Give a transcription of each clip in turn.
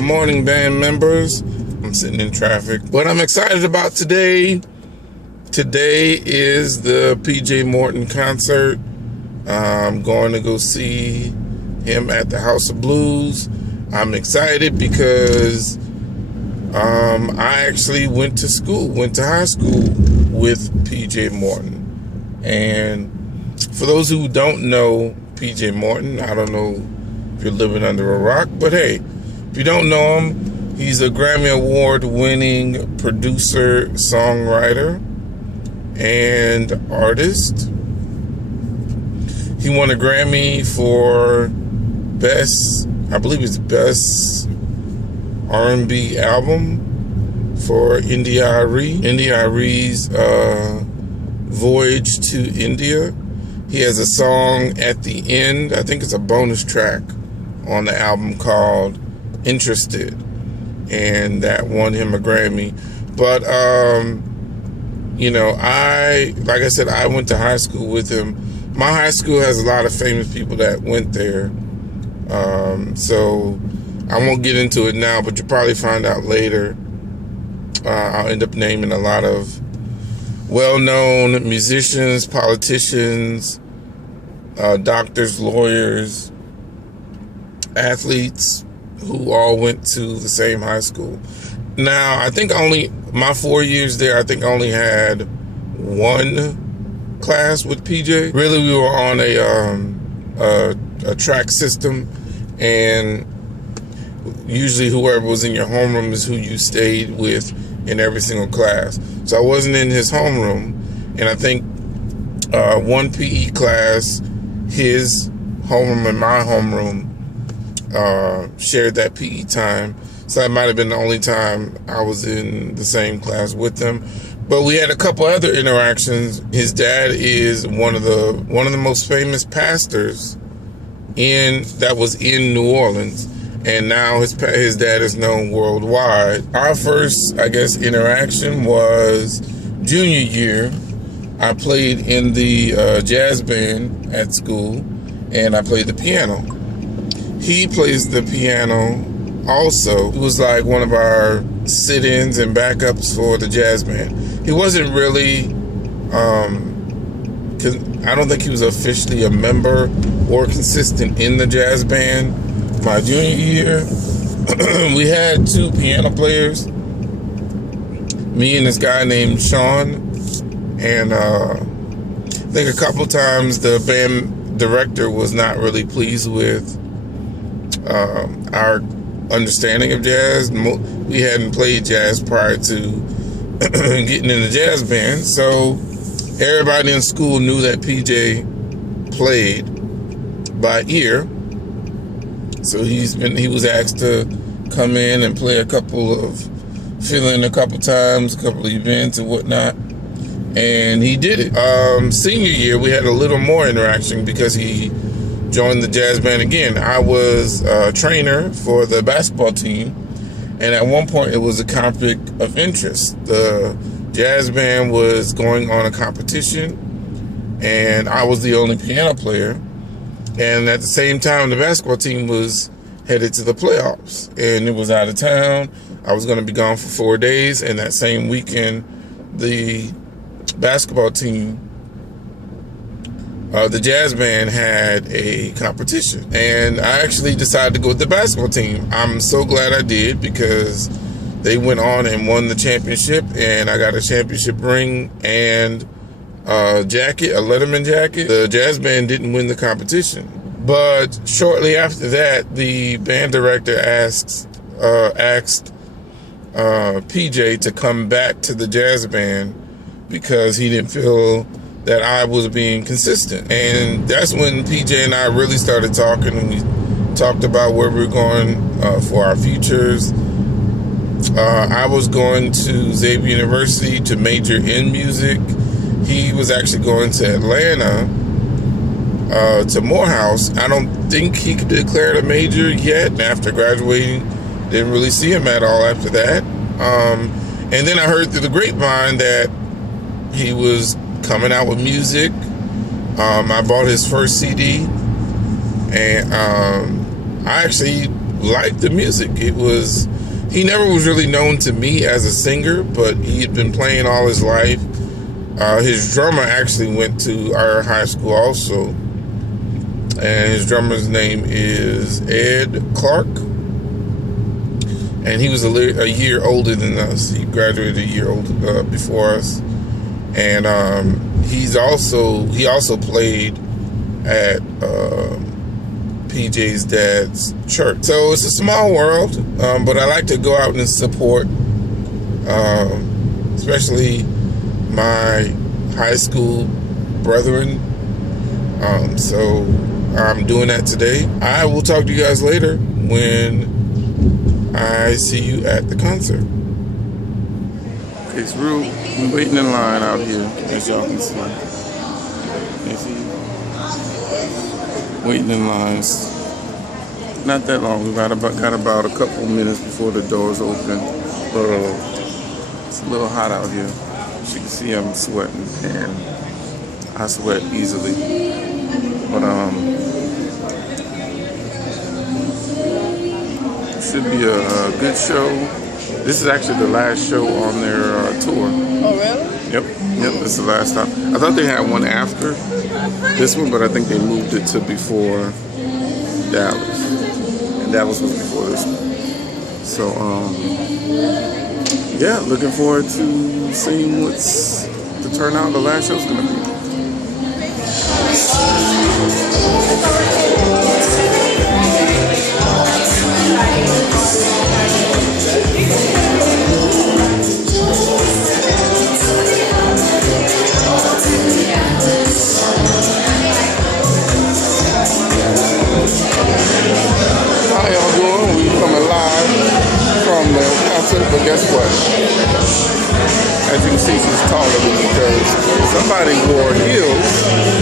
Good morning, band members. I'm sitting in traffic. What I'm excited about today is the PJ Morton concert. I'm going to go see him at the House of Blues. I'm excited because I actually went to high school with PJ Morton. And for those who don't know PJ Morton, I don't know if you're living under a rock, but hey, if you don't know him, he's a Grammy Award-winning producer, songwriter, and artist. He won a Grammy for best R&B album for Indiare's Voyage to India. He has a song at the end, I think it's a bonus track on the album called Interested, and that won him a Grammy. But like I said, I went to high school with him. My high school has a lot of famous people that went there, so I won't get into it now, but you'll probably find out later. I'll end up naming a lot of well-known musicians, politicians, doctors, lawyers, athletes who all went to the same high school. Now, I think my 4 years there, I think I only had one class with PJ. Really, we were on a track system, and usually whoever was in your homeroom is who you stayed with in every single class. So I wasn't in his homeroom, and I think one PE class, his homeroom and my homeroom shared that PE time. So that might have been the only time I was in the same class with them. But we had a couple other interactions. His dad is one of the most famous pastors that was in New Orleans, and now his dad is known worldwide. Our first, interaction was junior year. I played in the jazz band at school, and I played the piano. He plays the piano also. He was like one of our sit-ins and backups for the jazz band. He wasn't really, I don't think he was officially a member or consistent in the jazz band. My junior year, we had two piano players, me and this guy named Sean, and I think a couple times the band director was not really pleased with our understanding of jazz. We hadn't played jazz prior to getting in the jazz band, so everybody in school knew that PJ played by ear. So he was asked to come in and fill in a couple times, a couple of events and whatnot, and he did it. Senior year, we had a little more interaction because he joined the jazz band again. I was a trainer for the basketball team, and at one point it was a conflict of interest. The jazz band was going on a competition, and I was the only piano player. And at the same time, the basketball team was headed to the playoffs, and it was out of town. I was going to be gone for 4 days, and that same weekend, the basketball team, the jazz band had a competition, and I actually decided to go with the basketball team. I'm so glad I did, because they went on and won the championship, and I got a championship ring and a Letterman jacket. The jazz band didn't win the competition, but shortly after that, the band director asked PJ to come back to the jazz band because he didn't feel that I was being consistent. And that's when PJ and I really started talking, and we talked about where we were going for our futures. I was going to Xavier University to major in music. He was actually going to Atlanta, to Morehouse. I don't think he could declare a major yet. And after graduating, didn't really see him at all after that. And then I heard through the grapevine that he was coming out with music. I bought his first CD, and I actually liked the music. He never was really known to me as a singer, but he had been playing all his life. His drummer actually went to our high school also, and his drummer's name is Ed Clark, and he was a year older than us. He graduated a year older before us, and he also played at PJ's dad's church. So it's a small world, but I like to go out and support, especially my high school brethren. So I'm doing that today. I will talk to you guys later when I see you at the concert. Okay, so we're waiting in line out here, as y'all can see. Waiting in lines. Not that long. We got about a couple minutes before the doors open. But it's a little hot out here. As you can see, I'm sweating, and I sweat easily. But it should be a good show. This is actually the last show on their tour. Oh, really? Yep, this is the last time. I thought they had one after this one, but I think they moved it to before Dallas. And Dallas was before this one. So, yeah, looking forward to seeing what's the turnout the last show's gonna be. How y'all doing? We coming live from the concert, but guess what? As you can see, she's taller than me because somebody wore heels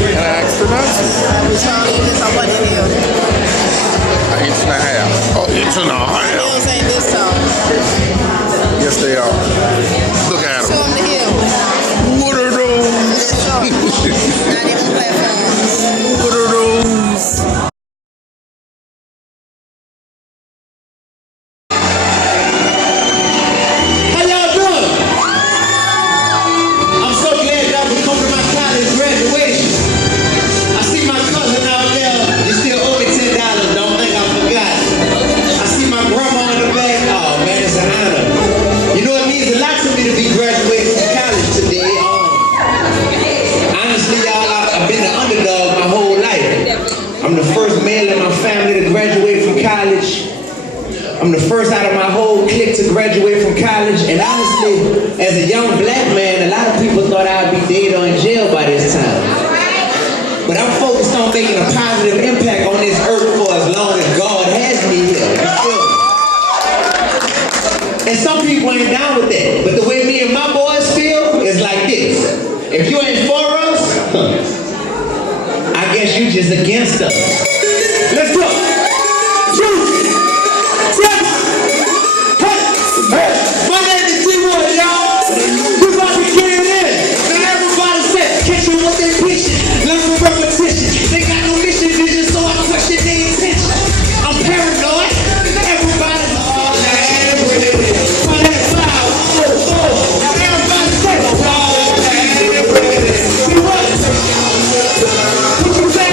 and I asked her not to. An inch and a half. Oh, inch and a half. Heels ain't this tall. Yes, they are. Look at them. Show them the heels. What are those? Not even platforms. What are those? I'm the first out of my whole clique to graduate from college, and honestly, as a young black man, a lot of people thought I'd be dead or in jail by this time. But I'm focused on making a positive impact on this earth for as long as God has me here. You feel me? And some people ain't down with that. But the way me and my boys feel is like this. If you ain't for us, I guess you just against us. Let's go. My name is D-Boy, y'all. We about to get it in. Now everybody said, catch you what they pitching. Learn from repetition. They got no mission vision, so I question their intention. I'm paranoid. Everybody's all that. Everybody say, see what? What you say?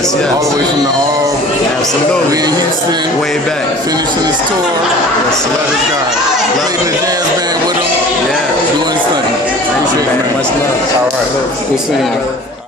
Yes, yes. All the way from the All. Absolutely. In Houston. Way back. Finishing his tour. Yes, Love this guy. Played in the jazz band with him. Yeah. Doing his thing. Thank you, man. Much love. All right. Good seeing you.